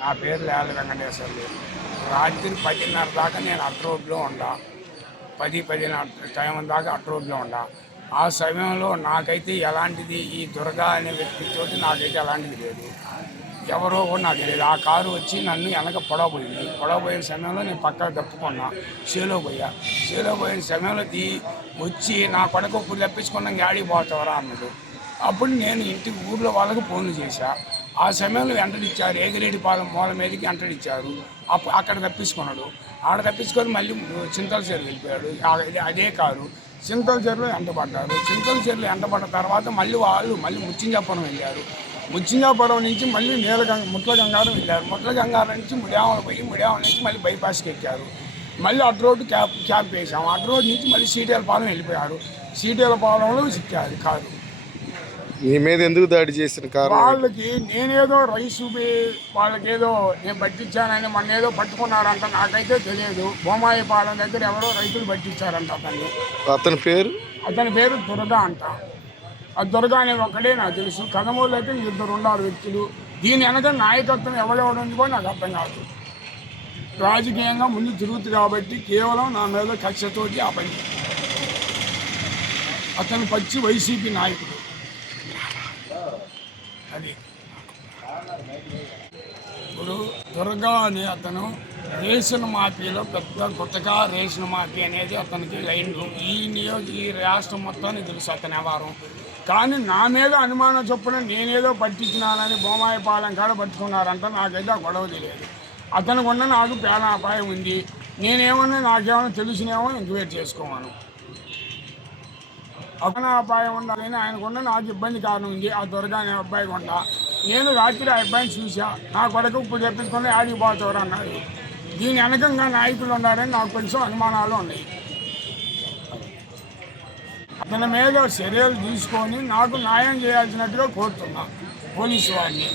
నా పేరు లేల వెంకటేశ్వర్లు రాత్రి పదిన్నర దాకా నేను అట్ రోడ్లో ఉండా. పది పదిన్నర టైం దాకా అట్ రోడ్లో ఉండా. ఆ సమయంలో నాకైతే ఎలాంటిది ఈ దుర్గా అనే వ్యక్తితో నాకైతే ఎలాంటిది లేదు. ఎవరో కూడా నాకు తెలియదు. ఆ కారు వచ్చి నన్ను వెనక పొడవబోయింది. పొడవబోయిన సమయంలో నేను పక్కకు తప్పుకున్నా షేలో పోయా. షేలో పోయిన సమయంలో తీ వచ్చి నా కొడకు ఇప్పుడు తప్పించుకున్నాం గాడి పోతావరా అన్నాడు. అప్పుడు నేను ఇంటికి ఊర్లో వాళ్ళకి ఫోన్లు చేశా. ఆ సమయంలో వెంటనిచ్చారు ఏగిరెడ్డి పాలెం మూల మీదకి వెంటనిచ్చారు అప్పుడు అక్కడ తప్పించుకున్నాడు. ఆడ తప్పించుకొని మళ్ళీ చింతల చెరువు వెళ్ళిపోయాడు అదే కారు. చింతల చెరువులో ఎంటబడ్డారు చింతల చెరువులో ఎంటబడ్డ తర్వాత మళ్ళీ వాళ్ళు మళ్ళీ ముచ్చింజాపురం వెళ్ళారు. ముచ్చింజాపురం నుంచి మళ్ళీ నీలగంగ ముట్ల గంగారం వెళ్ళారు. ముట్ల గంగారం నుంచి ముడియామలు పోయి ముడియామల నుంచి మళ్ళీ బైపాస్కి ఎక్కారు. మళ్ళీ అటు రోడ్డు క్యాప్ క్యాంప్ వేసాం అటు రోడ్డు నుంచి మళ్ళీ సీటీఎల్ పాలెం వెళ్ళిపోయారు. సీటీఎల్ పాలెంలో చిక్కారు కారు. నీ మీద ఎందుకు దాడి చేసిన కారణం వాళ్ళకి నేనేదో రైసు బి- వాళ్ళకి ఏదో నేను పట్టించానని మొన్న ఏదో పట్టుకున్నారంట నాకైతే తెలియదు. బొమ్మాయి పాలెం దగ్గర ఎవరో రైతులు పట్టించారంట అతన్ని. అతని పేరు? అతని పేరు దుర్గా అంట. ఆ దుర్గా అనే ఒక్కడే నాకు తెలుసు. కదమూలు అయితే ఇద్దరు ఉన్నారు వ్యక్తులు. దీని వెనక నాయకత్వం ఎవరెవరు ఉందో నాకు అర్థం కాదు. రాజకీయంగా ముందు తిరుగుతుంది కాబట్టి కేవలం నా మీద కక్షతోటి ఆ పని అతను పచ్చి వైసీపీ నాయకుడు. అది ఇప్పుడు దుర్గా అనే అతను రేషన్ మాఫీలో పెద్ద కొత్తగా రేషన్ మాఫీ అనేది అతనికి లైన్లు ఈ నియోజక ఈ రాష్ట్రం మొత్తాన్ని తెలుసు అతని వ్యవహారం. కానీ నా మీద అనుమానం చొప్పున నేనేదో పట్టించినానని బొమ్మాయిపాలెం కాడ పట్టుకున్నారంట. నాకైతే ఆ గొడవ తెలియదు. అతనికి ఉన్న నాకు ప్రాణాపాయం ఉంది. నేనేమన్నా నాకేమన్నా తెలిసినేమో ఎంక్వైరీ చేసుకోమను. అపాయం అబ్బాయి ఉండాలని ఆయనకున్న నాకు ఇబ్బంది కారణం ఉంది. ఆ దుర్గా అనే అబ్బాయి కొండ. నేను రాత్రి ఆ అబ్బాయిని చూసా నా కొడుకు ఇప్పుడు తెప్పించుకుని ఆడికి పోతారు అన్నాడు. దీని వెనకంగా నాయకులు ఉన్నారని నాకు కొంచెం అనుమానాలు ఉన్నాయి. అతని మీద చర్యలు తీసుకొని నాకు న్యాయం చేయాల్సినట్టుగా కోరుతున్నా. పోలీసు వారిని.